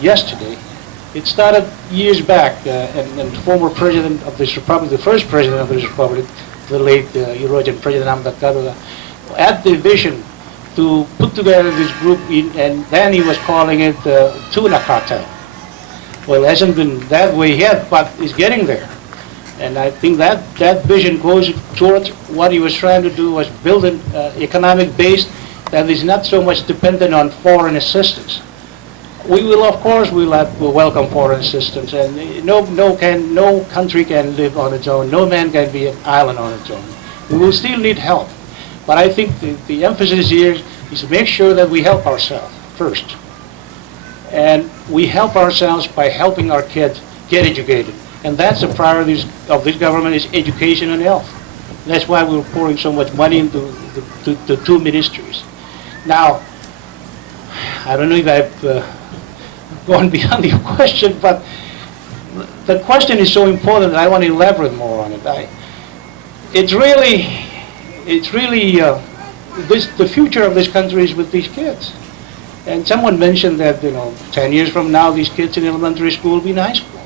yesterday. It started years back, and former president of this republic, the first president of this republic, the late Eurasian President Ahmed Karuga, had the vision to put together this group, and then he was calling it Tuna Cartel. Well, it hasn't been that way yet, but it's getting there. And I think that vision goes towards what he was trying to do, was build an economic base that is not so much dependent on foreign assistance. We will, of course, we'll welcome foreign assistance, and no country can live on its own. No man can be an island on its own. We will still need help. But I think the emphasis here is to make sure that we help ourselves first. And we help ourselves by helping our kids get educated. And that's the priorities of this government, is education and health. That's why we're pouring so much money into the two ministries. Now, I don't know if I've gone beyond your question, but the question is so important that I want to elaborate more on it. It's really the future of this country is with these kids. And someone mentioned that 10 years from now, these kids in elementary school will be in high school.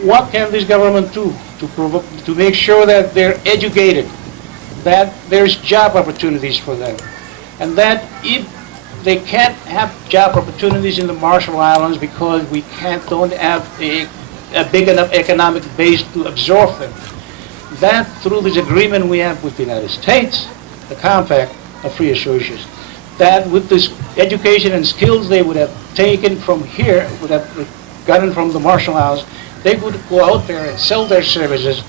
What can this government do to make sure that they're educated, that there's job opportunities for them, and that if they can't have job opportunities in the Marshall Islands because we don't have a big enough economic base to absorb them, that through this agreement we have with the United States, the Compact of Free Associates, that with this education and skills they would have taken from here, would have gotten from the Marshall Islands, they would go out there and sell their services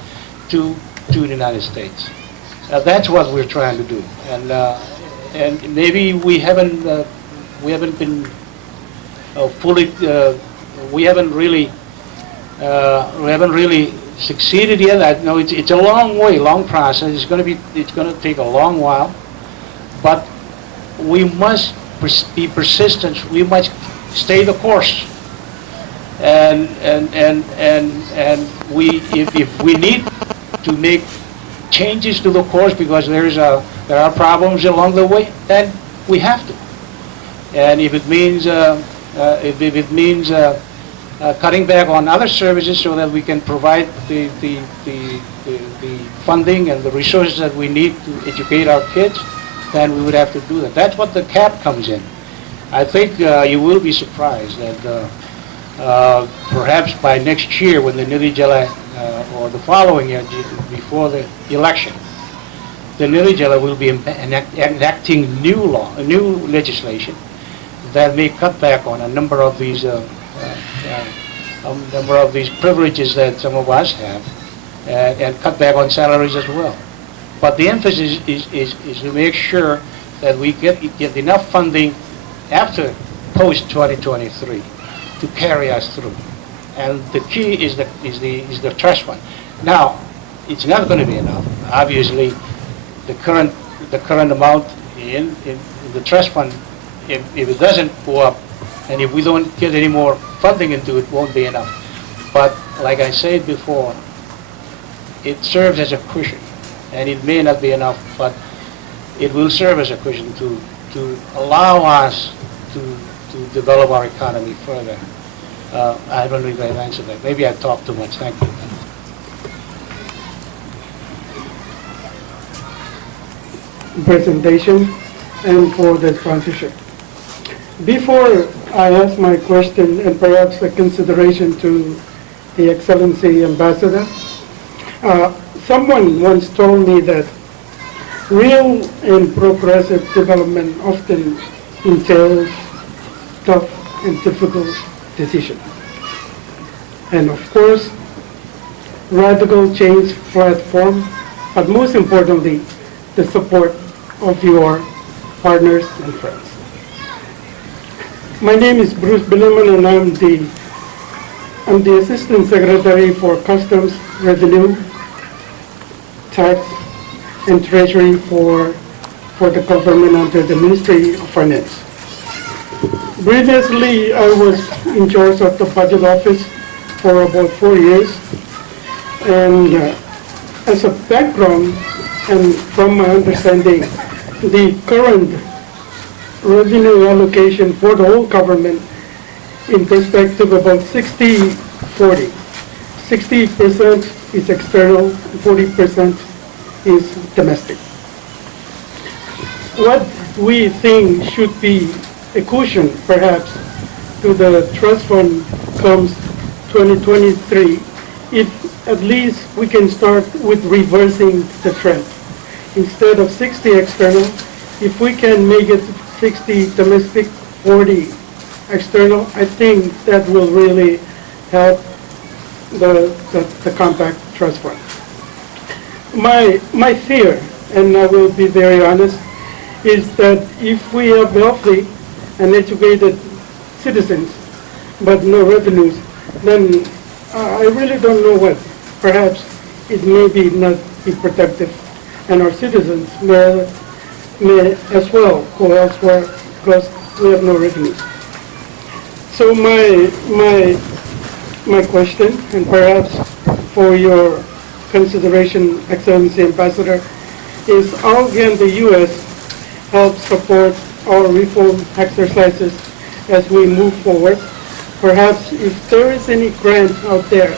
to the United States. That's what we're trying to do, and maybe we haven't been fully, we haven't really succeeded yet. I know it's a long process. It's going to take a long while, but we must be persistent. We must stay the course. And if we need to make changes to the course because there are problems along the way, then we have to. And if it means cutting back on other services so that we can provide the funding and the resources that we need to educate our kids, then we would have to do that. That's what the cap comes in. I think you will be surprised that perhaps by next year, when the Nillijala, or the following year, before the election, the Nillijala will be enacting new legislation that may cut back on a number of these privileges that some of us have, and cut back on salaries as well. But the emphasis is to make sure that we get enough funding after post-2023 to carry us through. And the key is the trust fund. Now, it's not going to be enough. Obviously, the current amount in the trust fund, if it doesn't go up, and if we don't get any more funding into it, won't be enough. But like I said before, it serves as a cushion, and it may not be enough, but it will serve as a cushion to allow us to develop our economy further. I don't know if I've answered that. Maybe I talked too much. Thank you. Presentation and for the sponsorship. Before I ask my question and perhaps a consideration to the Excellency Ambassador, someone once told me that real and progressive development often entails tough and difficult decisions. And of course, radical change platform, but most importantly, the support of your partners and friends. My name is Bruce Biliman, and I'm the Assistant Secretary for Customs, Revenue, Tax, and Treasury for the government under the Ministry of Finance. Previously, I was in charge of the budget office for about 4 years, and as a background, and from my understanding, the current revenue allocation for the whole government in perspective about 60-40. 60% is external, 40% is domestic. What we think should be a cushion, perhaps, to the trust fund comes 2023, if at least we can start with reversing the trend. Instead of 60 external, if we can make it 60 domestic, 40 external, I think that will really help the compact trust fund. My fear, and I will be very honest, is that if we have wealthy and educated citizens, but no revenues, then I really don't know what. Perhaps it may be not be productive, and our citizens may as well go elsewhere because we have no revenues. So my question, and perhaps for your consideration, Excellency Ambassador, is how can the U.S. help support our reform exercises as we move forward? Perhaps if there is any grant out there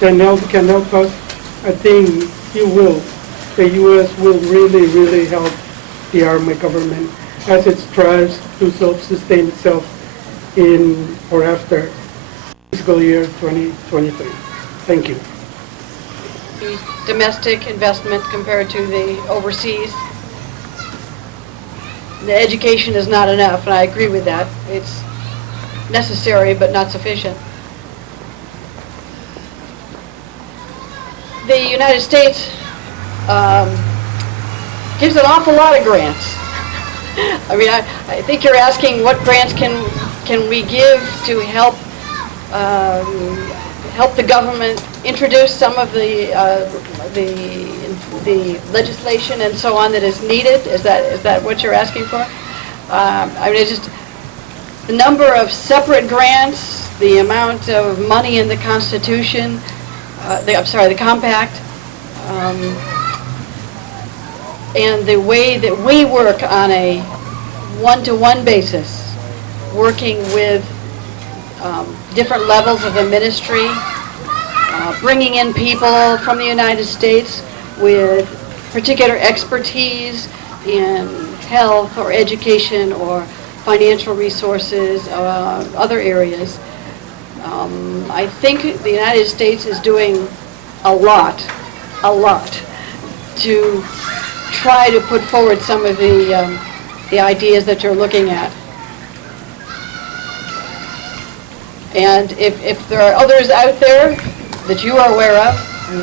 that can help us, I think the U.S. will really help the Army government as it strives to self-sustain itself in or after fiscal year 2023. Thank you. The domestic investment compared to the overseas. The education is not enough, and I agree with that. It's necessary but not sufficient. The United States gives an awful lot of grants. I mean, I think you're asking what grants can we give to help help the government introduce some of the legislation and so on that is needed. Is that what you're asking for? I mean, it's just the number of separate grants, the amount of money in the Constitution, the compact, and the way that we work on a one-to-one basis, working with different levels of the ministry, bringing in people from the United States with particular expertise in health or education or financial resources, other areas. I think the United States is doing a lot to try to put forward some of the ideas that you're looking at. And if there are others out there that you are aware of,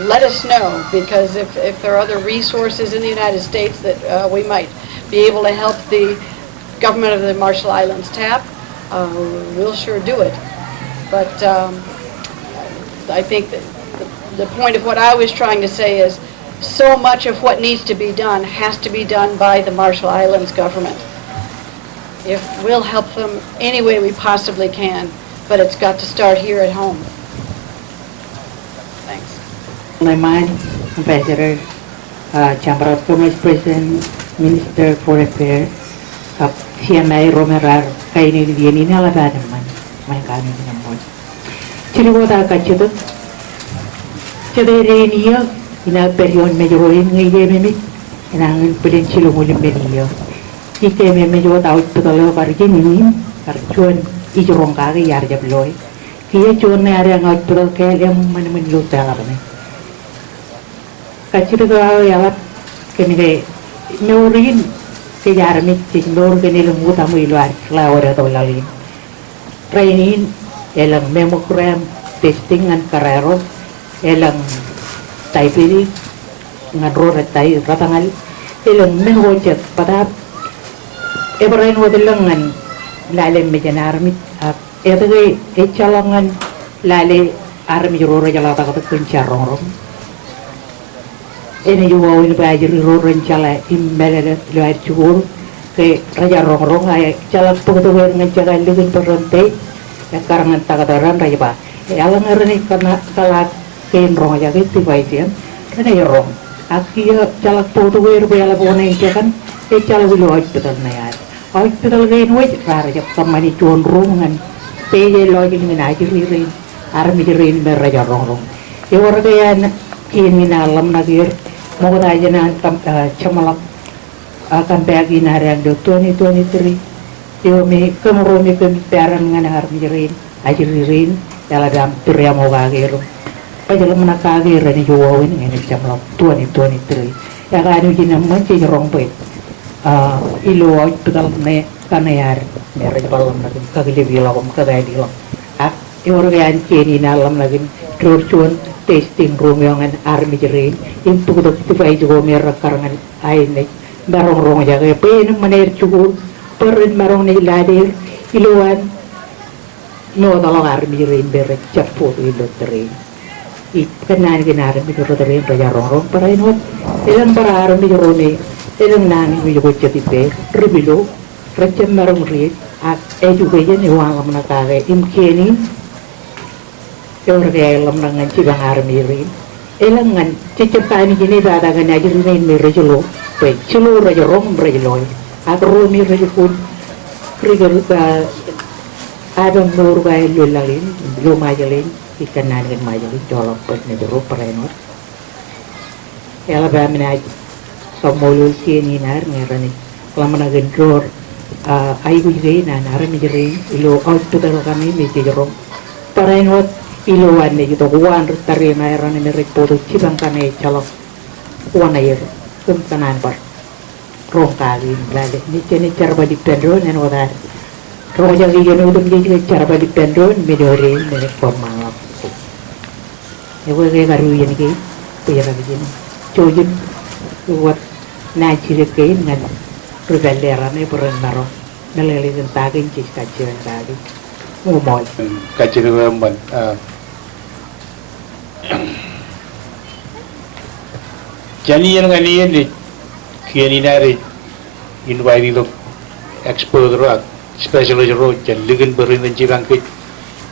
let us know, because if there are other resources in the United States that we might be able to help the government of the Marshall Islands tap, we'll sure do it. But I think that the point of what I was trying to say is so much of what needs to be done has to be done by the Marshall Islands government. If we'll help them any way we possibly can, but it's got to start here at home. Thanks. My mind, Ambassador, Chamber of Commerce President, Minister for Affairs, CMI Romerar, Kaini Dianini Alabadaman, my kami naman. Chiliwada kachito, chadere niyo, ina period medyoin ngayon memit, inangin pilin chilo mulim mediyo. Ite medyo tawag putalo karjinin, karjuan. Ijurong kaki yar jabloy, kia chuan na yar ang output kaya yang mana menlut dalam ni. Kacir tu awak yalap kini ke nurin ke yar mit cing nur kini lumut tamu iluar kelawar atau lalin. Training elang memogram testing an karero elang taipiri ngadro tai ratangal elang menghojat pada ebarain wadelangan lalim mejan armit ete ecalangan lale armi roro jala ta kata kencarong ene juwa win bajir roro jala imbele luar cuur ke raja rong ay cala putu wer ngajaga ligun perante ya karangan takadaran raja ba alang arni kana kala ken rong aja ke tibaisian kana ya rong akia cala putu wer bela bone jakan e cala wilu aj betul na yar hospital gain wait rara jap samani chon rungan peye login mina jirin armi jirin beraja rong e warga yan kini alam nagir mo da jana kam chamalak akan bagi narang do 2023 yo me kamro me kem peran ngana armi jirin ajirin yala dam turya mo gagero pajalam nakagir ni jowawin ngene chamalak 2023 ya kanu jina manci rong pet ilo hospital ne kanayar mere balam nagin kagile bilakom kagay dilam ak iorgan kini nalam nagin turchuan testing room yang army jerin itu kudu tibai juga mere karangan aine barong rong jaga pen maner cukup perin barong ni ladir iluan no tolong army jerin bere cepu ilo terin kenan kenar mi terin raja rong parainot elang para army jerone elang nani mi juga cetipe rebilo recem barong rit ak juga ni wang menakare imkeni orang yang lembangan cibang army rin elangan cecepani gini pada kan aja rin merejelo baik celo raja rom rejelo agro mi rejepun kriger adon nur bay lulalin lo majalin ikan nanin majalin jolok pet ne jero perenor ela ba menaj somolul kini nar ngerani lamana gendor ai gujre na army rin ilo out to the kami mi jero perenor iluan ni gitu wan tari na era ni merek podo cibang kane calok wan air kum kanan par rong kali lale ni cene carba di pendron en wada rong jagi genu dum jadi carba di pendron medore merek formal ya gue kayak garu ini ki puyara begini cojin buat najir ke ngan pergalera ne peren naro melele tentagin cis kacian tadi ngomol kacian ban Jani yang ni ni kiani nari invite lo expert ro specialist ro jan ligen berin dan jirang ke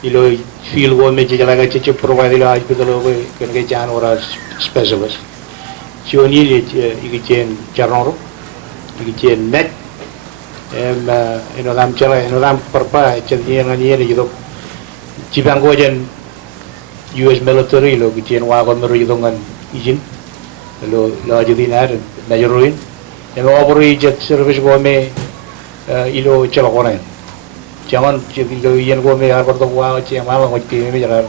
ilo feel wo me jala ga che provide lo hospital lo ken ke jan ora specialist Joni ni igichen charnoro igichen net ino dam perpa chen yang ni ni gitu jibang go jan US military lo gichen wa ko meru yidongan izin lo jadi nar na joruin eno operi jet service go me ilo chelo konen jangan jadi lo yen go me har to wa che ma ma ngotti me jarar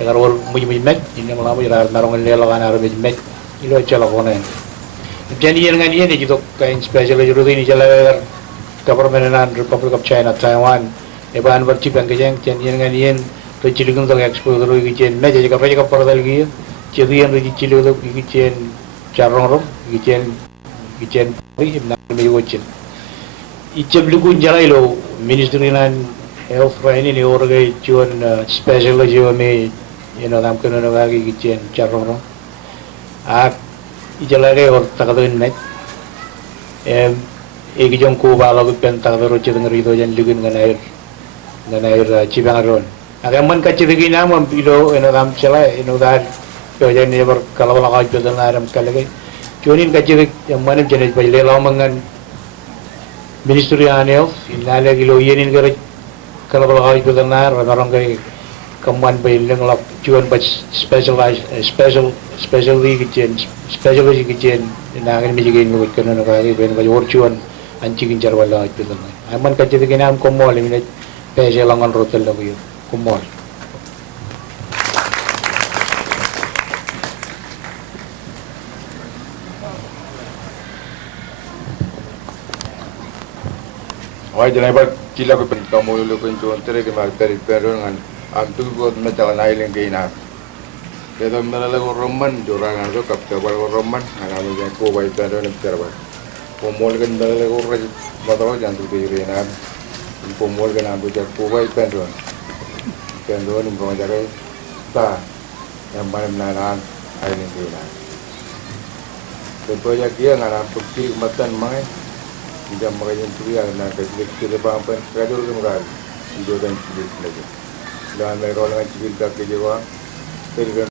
egar wor muy met ini malam jarar narong lelo kan har met ilo chelo konen jadi yen ngani yen gitu kain special joruin jalar government and Republic of China Taiwan eban berci bangkejang jadi yen ngani yen to cilugun to expo ro gichen me je ka pa ka pardal gi chedi en ri cilu do gichen charong ro gichen ri na me wochin icheblu kun jalai lo ministry nan health training ni orga chuan special jo me dam kono no ga gichen charong ro a ijalare or takadun net e gijong ko ba lo pen takadro chedeng ri do jan lugun nganair cibangaron Agaman kaciri nama bilo enam cela enudar kerja ni kalau lagai betul naram kalai cunin kaciri yang mana jenis baju lamangan ministry anel inale kilo yenin kerja kalau lagai betul nar orang kai kaman baju lelak cuan baj specially kitchen nagan mijikin lu kerana nagai baju or cuan anjing jarwal lagai betul nar aman kaciri nama komol ini pese langan rotel lagi kumol. Wah, jangan buat cila ko kamu lu kun cuan tere ke mar peri perongan am tu ko me jalan ai leng ke ina ke do me la ko roman jorangan so kap ke ko roman ana lu ja ko bai peron terba kumol kan dale ko ra batao jan tu ke ina kumol kan am ja ko bai peron ni ko ja ke ta yang mana nan ai leng ke ina Tentu ya kia ngana bukti matan mai jam makanya tuh ya na kasih kita pampan kado lu ngal itu dan cilik lagi dan mereka orang cilik tak kerja